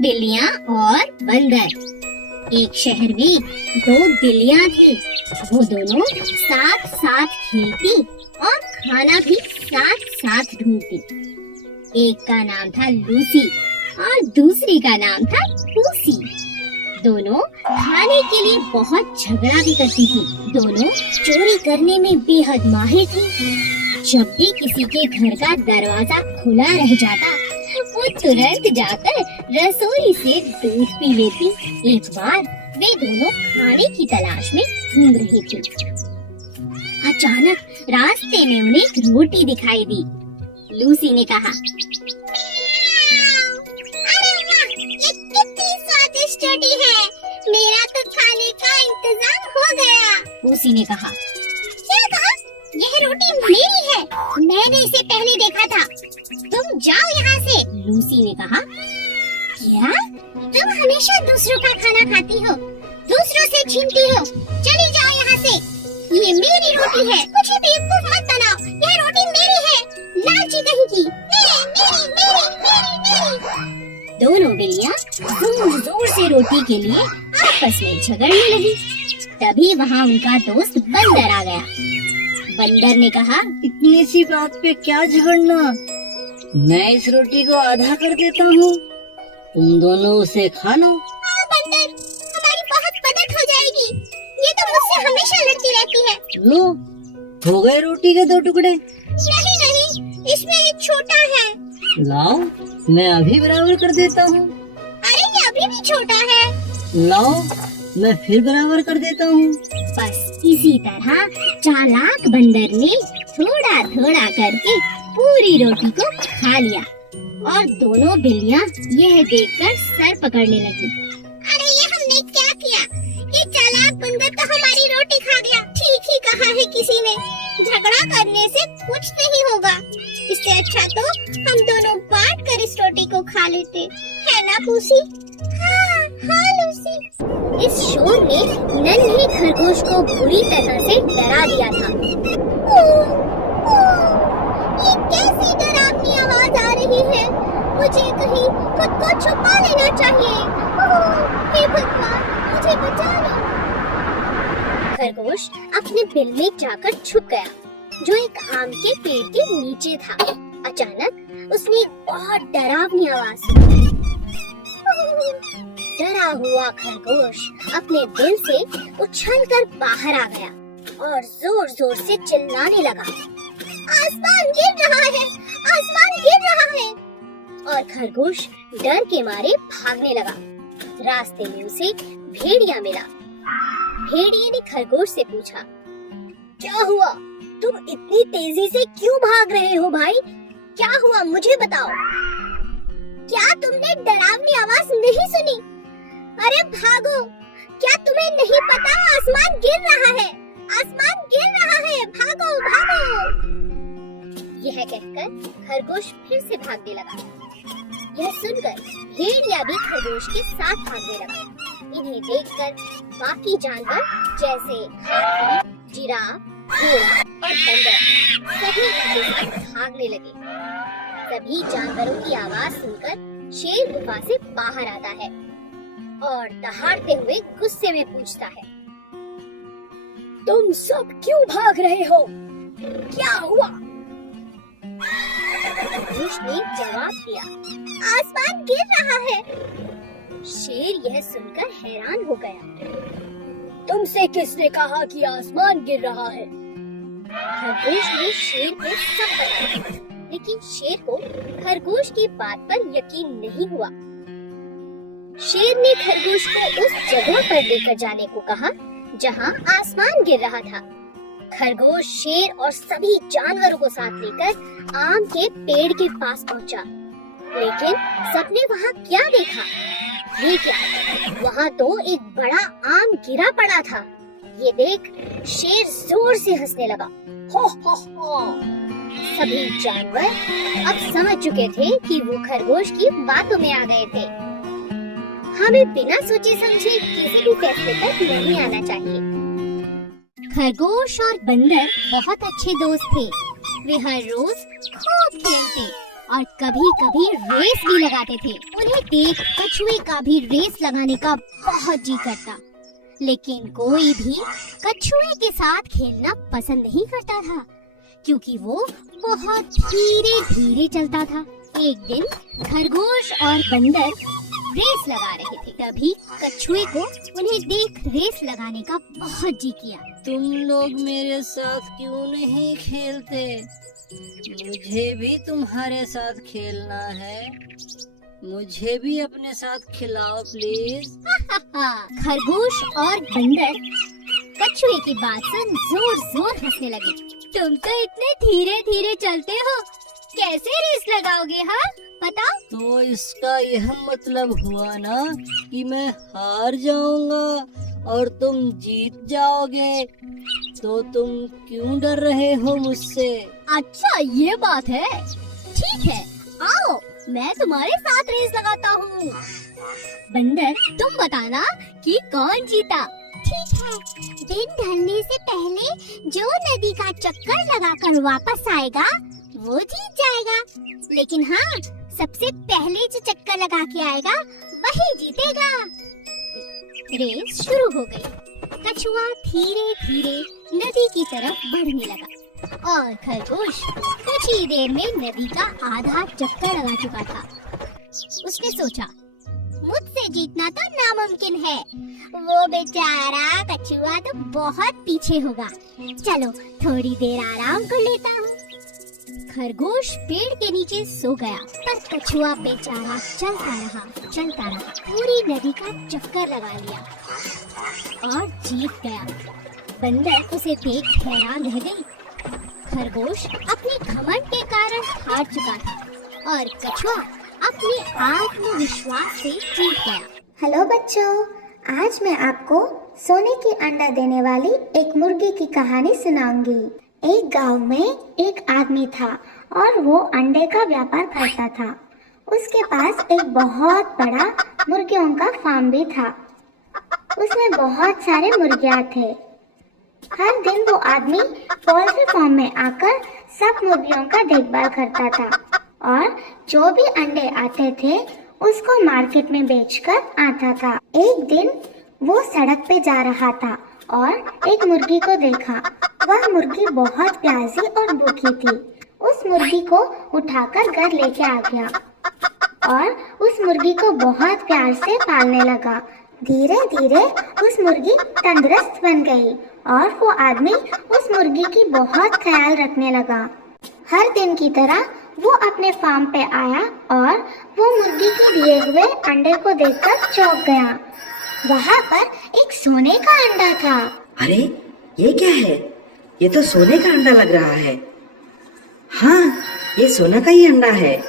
बिल्लियाँ और बंदर। एक शहर में दो बिल्लियाँ थीं। वो दोनों साथ साथ खेलती और खाना भी साथ साथ ढूंढती। एक का नाम था लूसी और दूसरी का नाम था पूसी। दोनों खाने के लिए बहुत झगड़ा भी करती थी। दोनों चोरी करने में बेहद माहिर थी। जब भी किसी के घर का दरवाजा खुला रह जाता, वो तुरंत जाकर रसोई से दूध पी लेती। एक बार वे दोनों खाने की तलाश में घूम रही थी। अचानक रास्ते में उन्हें एक रोटी दिखाई दी। लूसी ने कहा, अरे वाह, ये कितनी स्वादिष्ट रोटी है। मेरा तो खाने का इंतजाम हो गया। पूसी ने कहा, क्या कहा? यह रोटी मेरी है। मैंने इसे पहले देखा था। तुम जाओ यहाँ से। लूसी ने कहा, क्या? तुम हमेशा दूसरों का खाना खाती हो, दूसरों से छीनती हो। चली जाओ यहाँ से। ये मेरी रोटी है। मुझे बेवकूफ मत बनाओ। यह रोटी मेरी है। लालची कहीं की। मेरी मेरी मेरी मेरी मेरी। दोनों बिल्लियाँ जोर जोर से रोटी के लिए आपस में झगड़ने लगी। तभी वहाँ उनका दोस्त बंदर आ गया। बंदर ने कहा, इतनी सी बात पे क्या झगड़ना? मैं इस रोटी को आधा कर देता हूँ, तुम दोनों उसे खा लो। बंदर, हमारी बहुत मदद हो जाएगी। ये तो मुझसे हमेशा लड़ती रहती है। लो, हो गए रोटी के 2 टुकड़े। नहीं नहीं, इसमें एक छोटा है। लाओ, मैं अभी बराबर कर देता हूँ। अरे ये अभी भी छोटा है। लाओ, मैं फिर बराबर कर देता हूँ। बस इसी तरह चालाक बंदर ने थोड़ा थोड़ा करके पूरी रोटी को खा लिया और दोनों बिल्लियाँ यह देखकर सर पकड़ने लगी। अरे ये हमने क्या किया? ये चालाक बंदर तो हमारी रोटी खा गया। ठीक ही कहा है किसी ने, झगड़ा करने से कुछ नहीं होगा। इससे अच्छा तो हम दोनों बांट कर इस रोटी को खा लेते, है ना पूसी? हाँ हाँ लूसी। इस शोर ने नन्हे खरगोश को बुरी तरह से डरा दिया था। ये कैसी डरावनी आवाज आ रही है? मुझे कहीं खुद को छुपा लेना चाहिए। हे भगवान, मुझे बचा लो। खरगोश अपने बिल में जाकर छुप गया, जो एक आम के पेड़ के नीचे था। अचानक उसने एक बहुत डरावनी आवाज सुनी। डरा हुआ खरगोश अपने बिल से उछलकर बाहर आ गया और जोर जोर से चिल्लाने लगा, आसमान गिर रहा है, आसमान गिर रहा है। और खरगोश डर के मारे भागने लगा। रास्ते में उसे भेड़िया मिला। भेड़िए ने खरगोश से पूछा, क्या हुआ? तुम इतनी तेजी से क्यों भाग रहे हो भाई? क्या हुआ मुझे बताओ। क्या तुमने डरावनी आवाज नहीं सुनी? अरे भागो, क्या तुम्हें नहीं पता आसमान गिर रहा है, आसमान गिर रहा है, भागो भागो। यह कहकर खरगोश फिर से भागने लगा। यह सुनकर भेड़िया भी खरगोश के साथ भागने लगा। इन्हें देखकर बाकी जानवर जैसे हाथी, जिराफ, घोड़ा और बंदर सभी इनके साथ भागने लगे। सभी जानवरों की आवाज सुनकर शेर गुफा से बाहर आता है और दहाड़ते हुए गुस्से में पूछता है, तुम सब क्यों भाग रहे हो? क्या हुआ? खरगोश ने जवाब दिया, आसमान गिर रहा है। शेर यह सुनकर हैरान हो गया। तुमसे किसने कहा कि आसमान गिर रहा है? खरगोश ने शेर को सब बताया, लेकिन शेर को खरगोश की बात पर यकीन नहीं हुआ। शेर ने खरगोश को उस जगह पर लेकर जाने को कहा जहां आसमान गिर रहा था। खरगोश शेर और सभी जानवरों को साथ लेकर आम के पेड़ के पास पहुंचा, लेकिन सबने वहां क्या देखा? ये क्या, वहां तो एक बड़ा आम गिरा पड़ा था। ये देख शेर जोर से हंसने लगा। हो हो हो। सभी जानवर अब समझ चुके थे कि वो खरगोश की बातों में आ गए थे। हमें बिना सोचे समझे किसी भी फैसले पर नहीं आना चाहिए। खरगोश और बंदर बहुत अच्छे दोस्त थे। वे हर रोज खूब खेलते और कभी कभी रेस भी लगाते थे। उन्हें देख कछुए का भी रेस लगाने का बहुत जी करता, लेकिन कोई भी कछुए के साथ खेलना पसंद नहीं करता था, क्योंकि वो बहुत धीरे धीरे चलता था। एक दिन खरगोश और बंदर रेस लगा रहे थे, तभी कछुए को उन्हें देख रेस लगाने का बहुत जी किया। तुम लोग मेरे साथ क्यों नहीं खेलते? मुझे भी तुम्हारे साथ खेलना है। मुझे भी अपने साथ खिलाओ प्लीज। खरगोश और बंदर कछुए की बात सुन जोर जोर हंसने लगे। तुम तो इतने धीरे धीरे चलते हो, कैसे रेस लगाओगे? हाँ बताओ। तो इसका यह मतलब हुआ ना कि मैं हार जाऊंगा और तुम जीत जाओगे। तो तुम क्यों डर रहे हो मुझसे? अच्छा ये बात है, ठीक है, आओ मैं तुम्हारे साथ रेस लगाता हूँ। बंदर तुम बताना कि कौन जीता। ठीक है, दिन ढलने से पहले जो नदी का चक्कर लगाकर वापस आएगा वो जीत जाएगा, लेकिन हाँ सबसे पहले जो चक्कर लगा के आएगा वही जीतेगा। रेस शुरू हो गई। कछुआ धीरे धीरे नदी की तरफ बढ़ने लगा और खरगोश कुछ ही देर में नदी का आधा चक्कर लगा चुका था। उसने सोचा, मुझसे जीतना तो नामुमकिन है, वो बेचारा कछुआ तो बहुत पीछे होगा। चलो थोड़ी देर आराम कर लेता हूँ। खरगोश पेड़ के नीचे सो गया, पर कछुआ बेचारा चलता रहा, पूरी नदी का चक्कर लगा लिया और जीत गया। बंदर उसे देख हैरान रह गई। खरगोश अपने घमंड के कारण हार चुका था और कछुआ अपने आत्मविश्वास से जीत गया। हेलो बच्चों, आज मैं आपको सोने की अंडा देने वाली एक मुर्गी की कहानी सुनाऊंगी। एक गांव में एक आदमी था और वो अंडे का व्यापार करता था। उसके पास एक बहुत बड़ा मुर्गियों का फार्म भी था। उसमें बहुत सारे मुर्गियां थे। हर दिन वो आदमी पोल्ट्री फार्म में आकर सब मुर्गियों का देखभाल करता था और जो भी अंडे आते थे उसको मार्केट में बेचकर आता था। एक दिन वो सड़क पे जा रहा था और एक मुर्गी को देखा। वह मुर्गी बहुत प्यासी और भूखी थी। उस मुर्गी को उठाकर घर लेके आ गया और उस मुर्गी को बहुत प्यार से पालने लगा। धीरे धीरे उस मुर्गी तंदुरुस्त बन गई और वो आदमी उस मुर्गी की बहुत ख्याल रखने लगा। हर दिन की तरह वो अपने फार्म पे आया और वो मुर्गी के दिए हुए अंडे को देखकर चौंक गया। वहाँ पर एक सोने का अंडा था। अरे ये क्या है? ये तो सोने का अंडा लग रहा है। हाँ, ये सोना का ही अंडा है।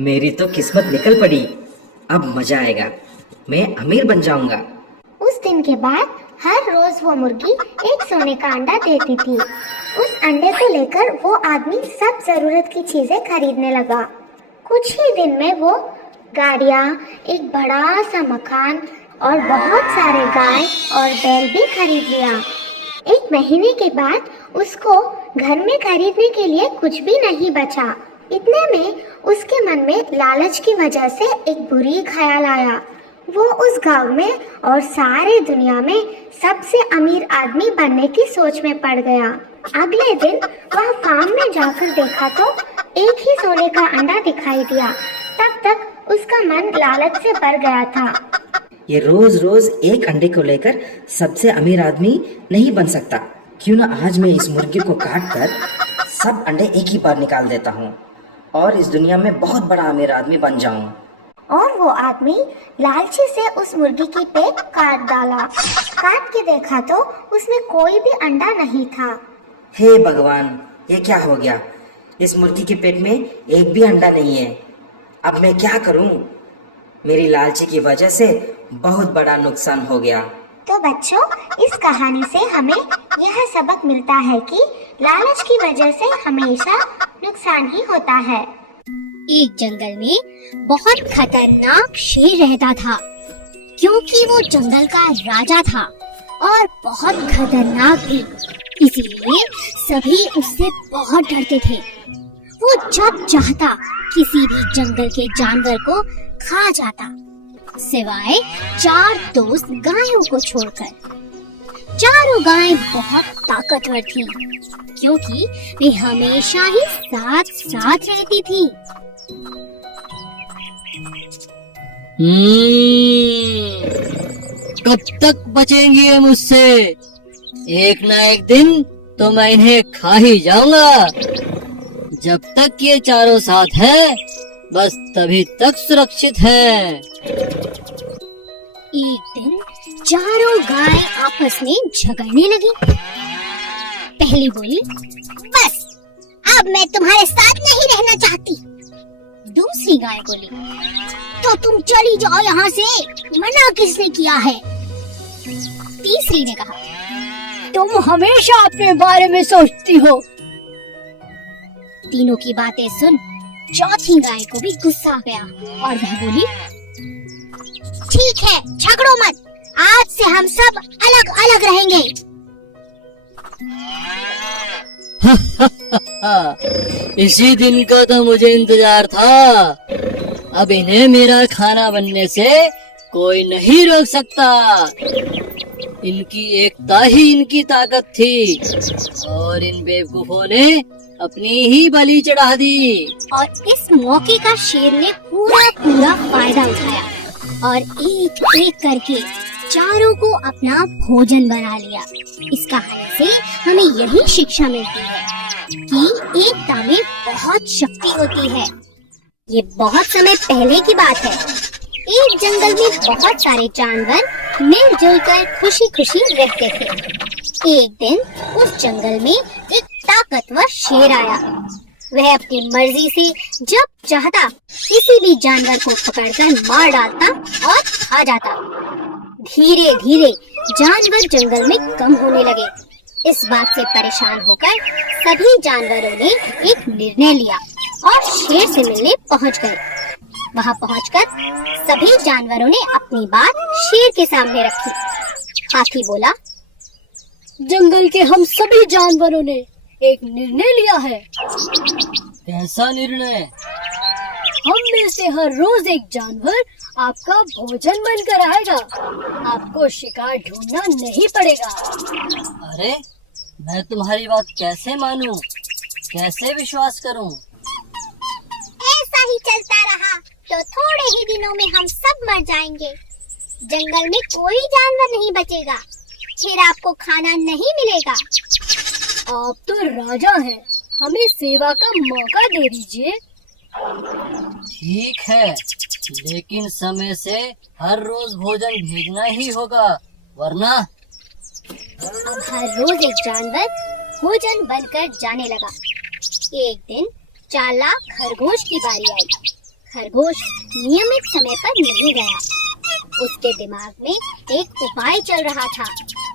मेरी तो किस्मत निकल पड़ी। अब मजा आएगा, मैं अमीर बन जाऊंगा। उस दिन के बाद हर रोज वो मुर्गी एक सोने का अंडा देती थी। उस अंडे को लेकर वो आदमी सब जरूरत की चीजें खरीदने लगा। कुछ ही दिन में वो गाड़ियाँ, एक बड़ा सा मकान और बहुत सारे गाय और बैल भी खरीद लिया। एक महीने के बाद उसको घर में खरीदने के लिए कुछ भी नहीं बचा। इतने में उसके मन में लालच की वजह से एक बुरी ख्याल आया। वो उस गांव में और सारे दुनिया में सबसे अमीर आदमी बनने की सोच में पड़ गया। अगले दिन वह फार्म में जाकर देखा तो एक ही सोने का अंडा दिखाई दिया। तब तक उसका मन लालच से भर गया था। ये रोज रोज एक अंडे को लेकर सबसे अमीर आदमी नहीं बन सकता। क्यों ना आज मैं इस मुर्गी को काट कर सब अंडे एक ही बार निकाल देता हूँ और इस दुनिया में बहुत बड़ा अमीर आदमी बन जाऊँ। और वो आदमी लालची से उस मुर्गी की पेट काट डाला। काट के देखा तो उसमें कोई भी अंडा नहीं था। हे भगवान, ये क्या हो गया? इस मुर्गी के पेट में एक भी अंडा नहीं है। अब मैं क्या करूं? मेरी लालची की वजह से बहुत बड़ा नुकसान हो गया। तो बच्चों, इस कहानी से हमें यह सबक मिलता है कि लालच की वजह से हमेशा नुकसान ही होता है। एक जंगल में बहुत खतरनाक शेर रहता था, क्योंकि वो जंगल का राजा था और बहुत खतरनाक भी, इसीलिए सभी उससे बहुत डरते थे। वो जब चाहता किसी भी जंगल के जानवर को खा जाता, सिवाय 4 दोस्त गायों को छोड़कर। चारों गायें बहुत ताकतवर थीं, क्योंकि वे हमेशा ही साथ साथ रहती थी। कब तक बचेंगी ये मुझसे? एक ना एक दिन तो मैं इन्हें खा ही जाऊंगा। जब तक ये चारों साथ है, बस तभी तक सुरक्षित है। एक दिन चारों गाय आपस में झगड़ने लगी। पहली बोली, बस अब मैं तुम्हारे साथ नहीं रहना चाहती। दूसरी गाय बोली, तो तुम चली जाओ यहाँ से, मना किसने किया है? तीसरी ने कहा, तुम हमेशा अपने बारे में सोचती हो। तीनों की बातें सुन चौथी गाय को भी गुस्सा आ गया और वह बोली, ठीक है, झगड़ो मत, आज से हम सब अलग अलग रहेंगे। इसी दिन का तो मुझे इंतजार था। अब इन्हें मेरा खाना बनने से कोई नहीं रोक सकता। इनकी एकता ही इनकी ताकत थी और इन बेवकूफों ने अपनी ही बलि चढ़ा दी। और इस मौके का शेर ने पूरा फायदा उठाया और एक एक करके चारों को अपना भोजन बना लिया। इस कहानी से हमें यही शिक्षा मिलती है कि एकता में बहुत शक्ति होती है। ये बहुत समय पहले की बात है। एक जंगल में बहुत सारे जानवर मिलजुल कर खुशी खुशी रहते थे। एक दिन उस जंगल में एक ताकतवर शेर आया। वह अपनी मर्जी से जब चाहता किसी भी जानवर को पकड़कर मार डालता और खा जाता। धीरे धीरे जानवर जंगल में कम होने लगे। इस बात से परेशान होकर सभी जानवरों ने एक निर्णय लिया और शेर से मिलने पहुंच गए। वहां पहुंचकर सभी जानवरों ने अपनी बात शेर के सामने रखी। हाथी बोला, जंगल के हम सभी जानवरों ने एक निर्णय लिया है। कैसा निर्णय? हम में से हर रोज एक जानवर आपका भोजन बनकर आएगा। आपको शिकार ढूंढना नहीं पड़ेगा। अरे, मैं तुम्हारी बात कैसे मानूं? कैसे विश्वास करूं? ऐसा ही चलता रहा तो थोड़े ही दिनों में हम सब मर जाएंगे। जंगल में कोई जानवर नहीं बचेगा, फिर आपको खाना नहीं मिलेगा। आप तो राजा हैं, हमें सेवा का मौका दे दीजिए। ठीक है, लेकिन समय से हर रोज भोजन भेजना ही होगा, वरना। अब हर रोज एक जानवर भोजन बनकर जाने लगा। एक दिन चालाक खरगोश की बारी आई। खरगोश नियमित समय पर नहीं गया। उसके दिमाग में एक उपाय चल रहा था,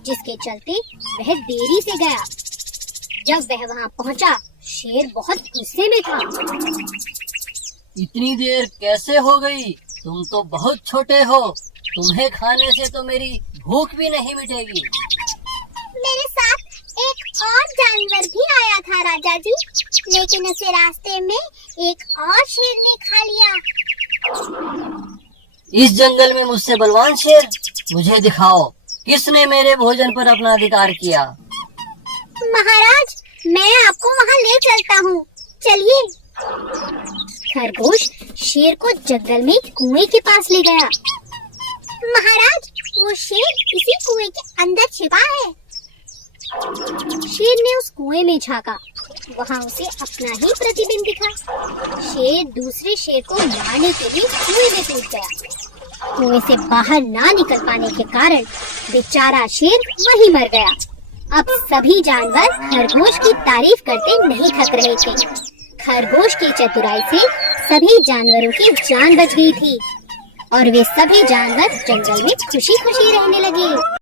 जिसके चलते वह देरी से गया। जब वह वहां पहुंचा, शेर बहुत गुस्से में था। इतनी देर कैसे हो गई? तुम तो बहुत छोटे हो। तुम्हें खाने से तो मेरी भूख भी नहीं मिटेगी। मेरे साथ एक और जानवर भी आया था राजा जी, लेकिन उसे रास्ते में एक और शेर ने खा लिया। इस जंगल में मुझसे बलवान शेर? मुझे दिखाओ, किसने मेरे भोजन पर अपना अधिकार किया? महाराज, मैं आपको वहाँ ले चलता हूँ, चलिए। खरगोश शेर को जंगल में कुएं के पास ले गया। महाराज, वो शेर इसी कुएं के अंदर छिपा है। शेर ने उस कुएं में झांका, वहाँ उसे अपना ही प्रतिबिंब दिखा। शेर दूसरे शेर को मारने के लिए कुएं में कूद गया। कुएं से बाहर ना निकल पाने के कारण बेचारा शेर वहीं मर गया। अब सभी जानवर खरगोश की तारीफ करते नहीं थक रहे थे। खरगोश की चतुराई से सभी जानवरों की जान बच गई थी और वे सभी जानवर जंगल में खुशी खुशी रहने लगे।